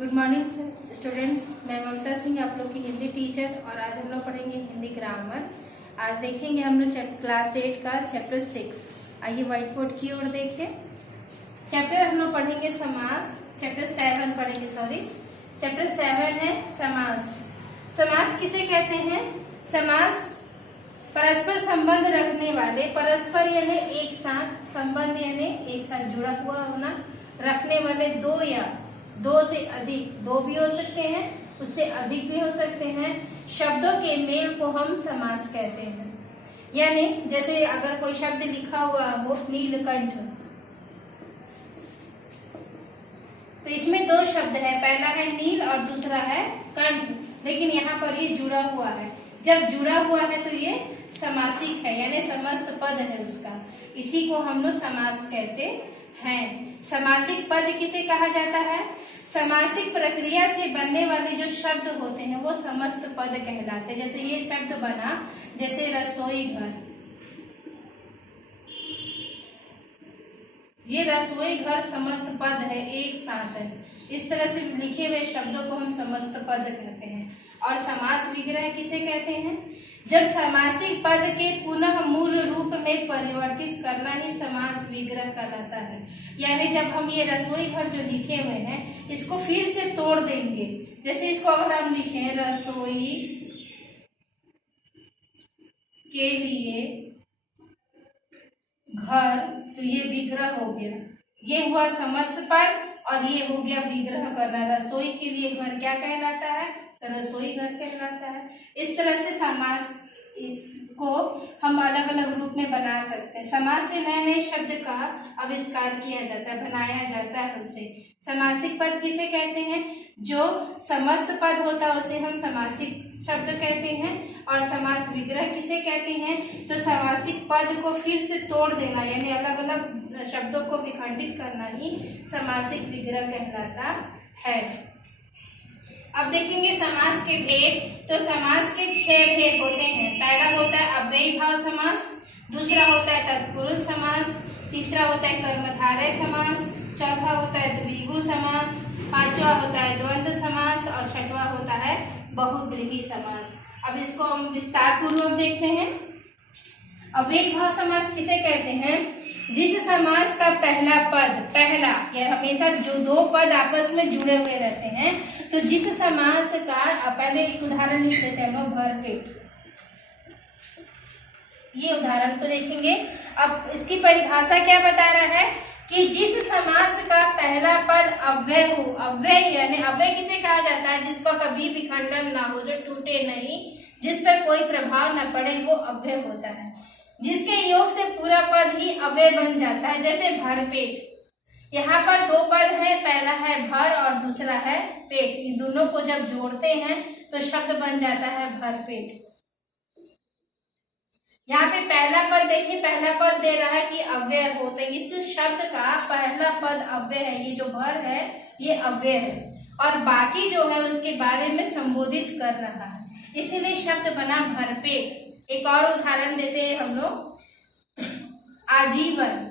Good morning students. मैं ममता सिंह, आप लोग की हिंदी टीचर। और आज हम लोग पढ़ेंगे हिंदी ग्रामर। आज देखेंगे हम लोग क्लास 8 का चैप्टर 6। आइए व्हाइट बोर्ड की ओर देखिए। चैप्टर हम लोग पढ़ेंगे समास। चैप्टर 7 पढ़ेंगे, सॉरी चैप्टर 7 है समास। समास किसे कहते हैं? समास परस्पर संबंध रखने वाले, परस्पर यानी एक साथ, संबंध यानी एक साथ जुड़ा हुआ होना, रखने वाले दो या दो से अधिक, दो भी हो सकते हैं, उससे अधिक भी हो सकते हैं, शब्दों के मेल को हम समास कहते हैं। यानी जैसे अगर कोई शब्द लिखा हुआ हो नीलकंठ, तो इसमें दो शब्द है, पहला है नील और दूसरा है कंठ, लेकिन यहाँ पर ये जुड़ा हुआ है। जब जुड़ा हुआ है तो ये समासिक है, यानी समस्त पद है उसका, इसी को हम लोग समास कहते हैं। समासिक पद किसे कहा जाता है? समासिक प्रक्रिया से बनने वाले जो शब्द होते हैं वो समस्त पद कहलाते हैं। जैसे ये शब्द बना, जैसे रसोई घर, ये रसोई घर समस्त पद है, एक साथ है। इस तरह से लिखे हुए शब्दों को हम समस्त पद कहते हैं। और समास विग्रह किसे कहते हैं? जब समासिक पद के पुनः मूल रूप में परिवर्तित करना ही समास विग्रह कहलाता है। यानी जब हम ये रसोई घर जो लिखे हुए हैं इसको फिर से तोड़ देंगे। जैसे इसको अगर हम लिखें रसोई के लिए घर, तो ये विग्रह हो गया, ये हुआ समस्त पद और ये हो गया विग्रह करना। रसोई के लिए घर क्या कहलाता है? तो रसोई घर कहलाता है। इस तरह से समास को हम अलग अलग रूप में बना सकते हैं। समास से नए नए शब्द का आविष्कार किया जाता है, बनाया जाता है उसे। समासिक पद किसे कहते हैं? जो समस्त पद होता है उसे हम समासिक शब्द कहते हैं। और समास विग्रह किसे कहते हैं? तो समासिक पद को फिर से तोड़ देना, यानी अलग अलग शब्दों को विखंडित करना ही समासिक विग्रह कहलाता है। अब देखेंगे समास के भेद। तो समास के 6 भेद होते हैं। पहला होता है अव्ययी भाव समास, दूसरा होता है तत्पुरुष समास, तीसरा होता है कर्मधारय समास, चौथा होता है द्विगु समास, पांचवा होता है द्वंद्व समास और छठवां होता है बहुव्रीहि समास। अब इसको हम विस्तार पूर्वक देखते हैं। अव्ययी भाव समास किसे कहते हैं? जिस समास का पहला पद, पहला या हमेशा जो दो पद आपस में जुड़े हुए रहते हैं, तो जिस समास का, पहले एक उदाहरण लिख लेते हैं हम, भरपेट। ये उदाहरण को देखेंगे। अब इसकी परिभाषा क्या बता रहा है कि जिस समास का पहला पद अव्यय हो, अव्यय यानी अव्यय किसे कहा जाता है? जिसका कभी विखंडन ना हो, जो टूटे नहीं, जिस पर कोई प्रभाव न पड़े, वो अव्यय होता है। जिसके योग से पूरा पद ही अव्यय बन जाता है। जैसे भरपेट, यहाँ पर दो पद है, पहला है भर और दूसरा है पेट। इन दोनों को जब जोड़ते हैं तो शब्द बन जाता है भरपेट। यहाँ पे पहला पद देखिए, पहला पद दे रहा है कि अव्यय हो, तो इस शब्द का पहला पद अव्यय है। ये जो भर है ये अव्यय है और बाकी जो है उसके बारे में संबोधित कर रहा है, इसीलिए शब्द बना भरपेट। एक और उदाहरण देते हैं हम लोग, आजीवन।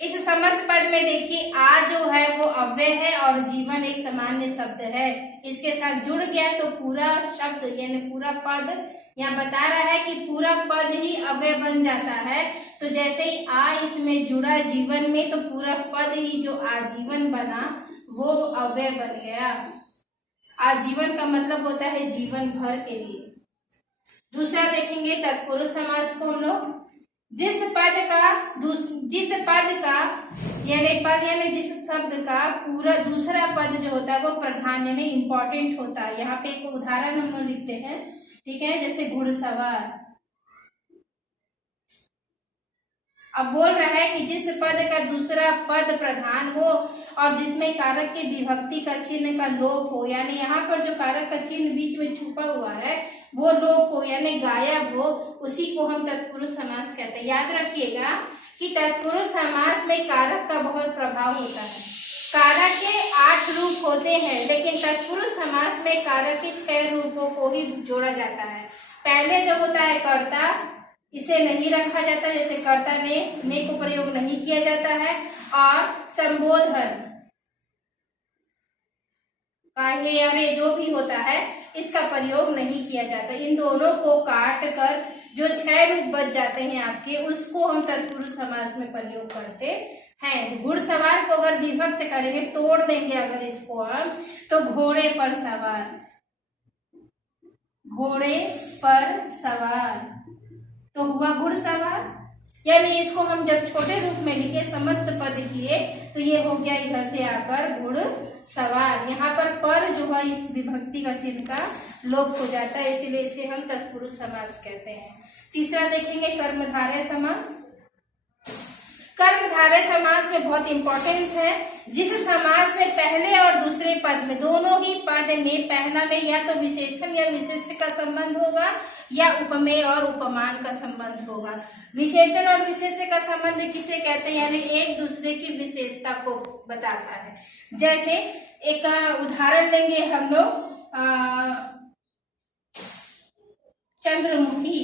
इस समस्त पद में देखिए आ जो है वो अव्यय है और जीवन एक सामान्य शब्द है, इसके साथ जुड़ गया तो पूरा शब्द यानी पूरा पद, यहाँ बता रहा है कि पूरा पद ही अव्यय बन जाता है। तो जैसे ही आ इसमें जुड़ा जीवन में, तो पूरा पद ही जो आजीवन बना वो अव्यय बन गया। आजीवन का मतलब होता है जीवन भर के लिए। दूसरा देखेंगे तत्पुरुष समास को हम लोग। जिस पद का यानी जिस शब्द का पूरा दूसरा पद जो होता है वो प्रधान यानी इंपॉर्टेंट होता है। यहाँ पे एक उदाहरण हम लोग लिखते हैं, ठीक है, जैसे घुड़सवार। अब बोल रहा है कि जिस पद का दूसरा पद प्रधान हो और जिसमें कारक के विभक्ति का चिन्ह का लोप हो, यानी यहाँ पर जो कारक का चिन्ह बीच में छुपा हुआ है वो लोप हो यानी गायब हो, उसी को हम तत्पुरुष समास कहते हैं। याद रखिएगा कि तत्पुरुष समास में कारक का बहुत प्रभाव होता है। कारक के 8 रूप होते हैं, लेकिन तत्पुरुष समास में कारक के 6 रूपों को ही जोड़ा जाता है। पहले जो होता है कर्ता, इसे नहीं रखा जाता, जैसे कर्ता ने को प्रयोग नहीं किया जाता है। और संबोधन काहे अरे जो भी होता है इसका प्रयोग नहीं किया जाता। इन दोनों को काट कर जो 6 रूप बच जाते हैं आपके, उसको हम तत्पुरुष समास में प्रयोग करते हैं। घुड़सवार को अगर विभक्त करेंगे, तोड़ देंगे अगर इसको हम, तो घोड़े पर सवार, घोड़े पर सवार तो हुआ घुड़सवार। यानी इसको हम जब छोटे रूप में लिखे, समस्त पद किए, तो ये हो गया इधर से आकर घुड़सवार। यहाँ पर जो है इस विभक्ति का चिन्ह का लोप हो जाता है, इसीलिए इसे हम तत्पुरुष समास कहते हैं। तीसरा देखेंगे कर्मधारय समास। कर्मधारय समास में बहुत इंपॉर्टेंस है। जिस समास में पहले और दूसरे पद में, दोनों ही पद में पहला में या तो विशेषण या विशेष्य का संबंध होगा या उपमेय और उपमान का संबंध होगा। विशेषण और विशेष्य का संबंध किसे कहते हैं, यानी एक दूसरे की विशेषता को बताता है। जैसे एक उदाहरण लेंगे हम लोग, चंद्रमुखी।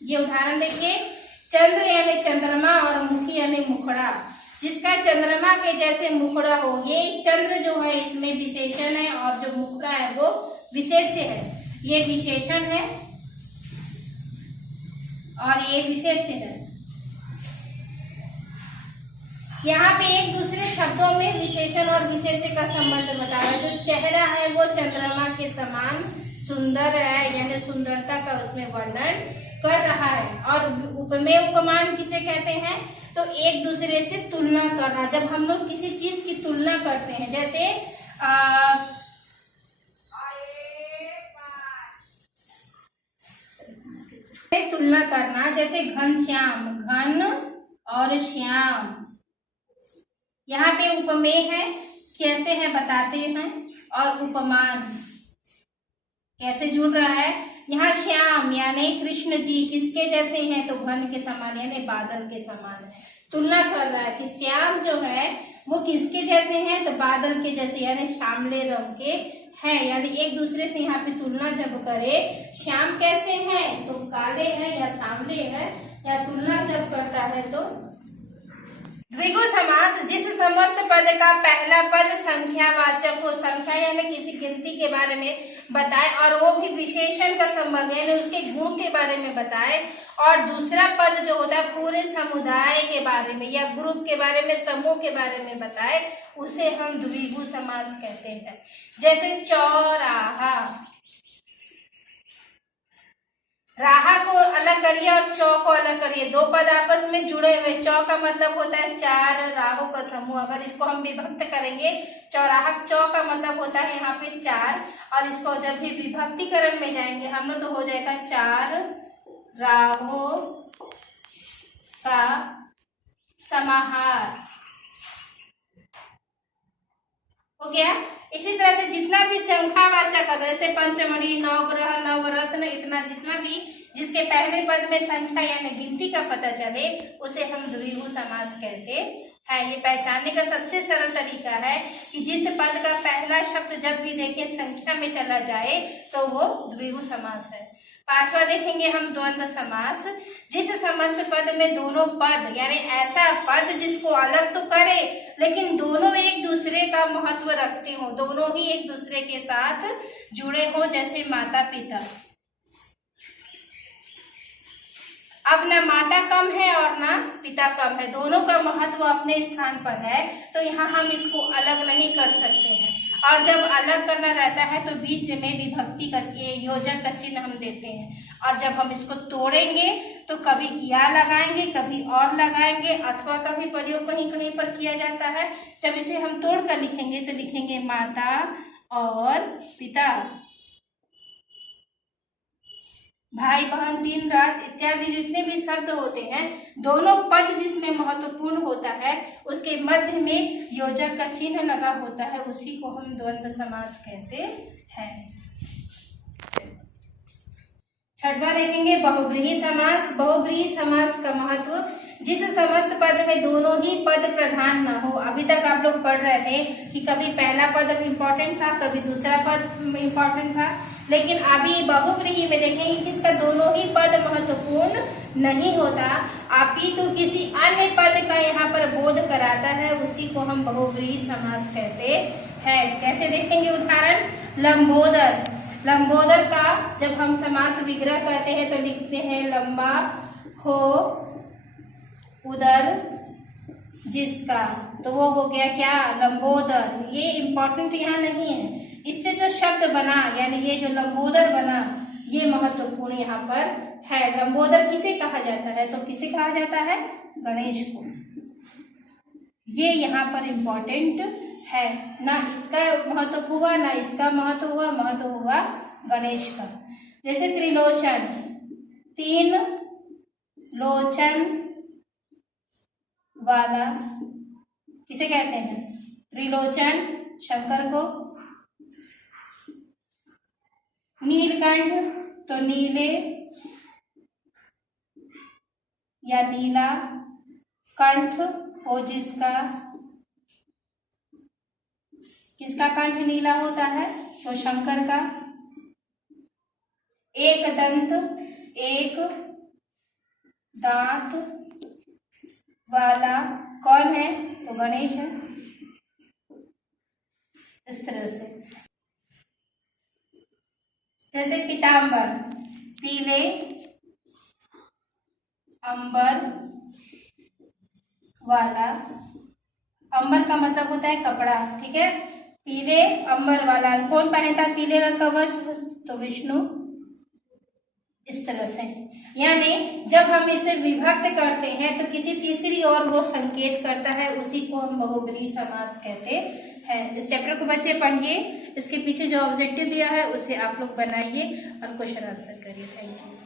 ये उदाहरण देखिए, चंद्र यानी चंद्रमा और मुखी यानी मुखड़ा। जिसका चंद्रमा के जैसे मुखड़ा हो, ये चंद्र जो है इसमें विशेषण है और जो मुखड़ा है वो विशेष्य है। ये विशेषण है और ये विशेष्य है। यहाँ पे एक दूसरे शब्दों में विशेषण और विशेष्य का संबंध बता रहा है। जो चेहरा है वो चंद्रमा के समान सुंदर है, यानी सुंदरता का उसमें वर्णन कर रहा है। और उपमेय उपमान किसे कहते हैं, तो एक दूसरे से तुलना करना। जब हम लोग किसी चीज की तुलना करते हैं, जैसे तुलना करना, जैसे घनश्याम, घन और श्याम। यहाँ पे उपमेय है, कैसे है बताते हैं, और उपमान कैसे जुड़ रहा है। यहाँ श्याम यानी कृष्ण जी किसके जैसे हैं, तो घन के समान यानी बादल के समान है। तुलना कर रहा है कि श्याम जो है वो किसके जैसे हैं, तो बादल के जैसे यानी श्यामले रंग के हैं। यानी एक दूसरे से यहाँ पे तुलना जब करे, श्याम कैसे हैं, तो काले हैं या सांवले हैं, या तुलना जब करता है तो। द्विगु समास, जिस समस्त पद का पहला पद संख्यावाचक हो, संख्या यानी किसी गिनती के बारे में बताए, और वो भी विशेषण का संबंध यानी उसके गुण के बारे में बताए, और दूसरा पद जो होता है पूरे समुदाय के बारे में या ग्रुप के बारे में, समूह के बारे में बताए, उसे हम द्विगु समास कहते हैं। जैसे चौराहा, राहा को अलग करिए और चौ को अलग करिए, दो पद आपस में जुड़े हुए। चौ का मतलब होता है 4 राहों का समूह। अगर इसको हम विभक्त करेंगे, चौराहा, चौ का मतलब होता है यहाँ पे 4, और इसको जब भी विभक्तिकरण में जाएंगे हम लोग, तो हो जाएगा 4 राहों का समाहार। हो गया। इसी तरह से जितना भी संख्यावाचक है, जैसे पंचमणि, नवग्रह, नवरत्न, इतना जितना भी जिसके पहले पद में संख्या यानी गिनती का पता चले, उसे हम द्विगु समास कहते हैं। ये पहचानने का सबसे सरल तरीका है कि जिस पद का पहला शब्द जब भी देखें संख्या में चला जाए तो वो द्विगु समास है। पांचवा देखेंगे हम द्वंद्व समास। जिस समस्त पद में दोनों पद यानी ऐसा पद जिसको अलग तो करे लेकिन दोनों एक दूसरे का महत्व रखते हो, दोनों ही एक दूसरे के साथ जुड़े हो, जैसे माता पिता। अब ना माता कम है और ना पिता कम है, दोनों का महत्व अपने स्थान पर है, तो यहाँ हम इसको अलग नहीं कर सकते हैं। और जब अलग करना रहता है तो बीच में विभक्ति का योजक का चिन्ह हम देते हैं, और जब हम इसको तोड़ेंगे तो कभी या लगाएंगे, कभी और लगाएंगे, अथवा का भी प्रयोग कहीं कहीं पर किया जाता है। जब इसे हम तोड़ कर लिखेंगे तो लिखेंगे माता और पिता, भाई बहन, दिन रात इत्यादि जितने भी शब्द होते हैं, दोनों पद जिसमें महत्वपूर्ण होता है उसके मध्य में योजक का चिन्ह लगा होता है, उसी को हम द्वंद्व समास कहते हैं। छठवां देखेंगे बहुव्रीहि समास। बहुव्रीहि समास का महत्व, जिस समस्त पद में दोनों ही पद प्रधान न हो। अभी तक आप लोग पढ़ रहे थे कि कभी पहला पद इम्पोर्टेंट था, कभी दूसरा पद इम्पोर्टेंट था, लेकिन अभी बहुव्रीहि में देखेंगे कि इसका दोनों ही पद महत्वपूर्ण नहीं होता, अपितु किसी अन्य पद का यहाँ पर बोध कराता है, उसी को हम बहुव्रीहि समास कहते हैं। कैसे देखेंगे उदाहरण, लंबोदर। लंबोदर का जब हम समास विग्रह कहते हैं तो लिखते हैं लंबा हो उदर जिसका, तो वो हो गया क्या, लंबोदर। ये इम्पोर्टेंट यहाँ नहीं है, इससे जो शब्द बना यानी ये जो लंबोदर बना ये महत्वपूर्ण यहाँ पर है। लंबोदर किसे कहा जाता है, तो किसे कहा जाता है, गणेश को। ये यहाँ पर इम्पोर्टेंट है, ना इसका महत्व हुआ ना इसका महत्व हुआ, महत्व हुआ गणेश का। जैसे त्रिलोचन, तीन लोचन वाला किसे कहते हैं, त्रिलोचन शंकर को। नीलकंठ तो नीले या नीला कंठ हो जिसका, किसका कंठ नीला होता है, तो शंकर का। एक दंत, एक दांत वाला कौन है, तो गणेश है। इस तरह से जैसे पीतांबर, पीले अंबर वाला, अंबर का मतलब होता है कपड़ा, ठीक है। पीले अंबर वाला, कौन पहनता है पीले रंग का वस्त्र, तो विष्णु। इस तरह से यानी जब हम इसे विभक्त करते हैं तो किसी तीसरी ओर वो संकेत करता है, उसी को हम बहुव्रीहि समास कहते हैं। इस चैप्टर को बच्चे पढ़िए, इसके पीछे जो ऑब्जेक्टिव दिया है उसे आप लोग बनाइए और क्वेश्चन आंसर करिए। Thank you.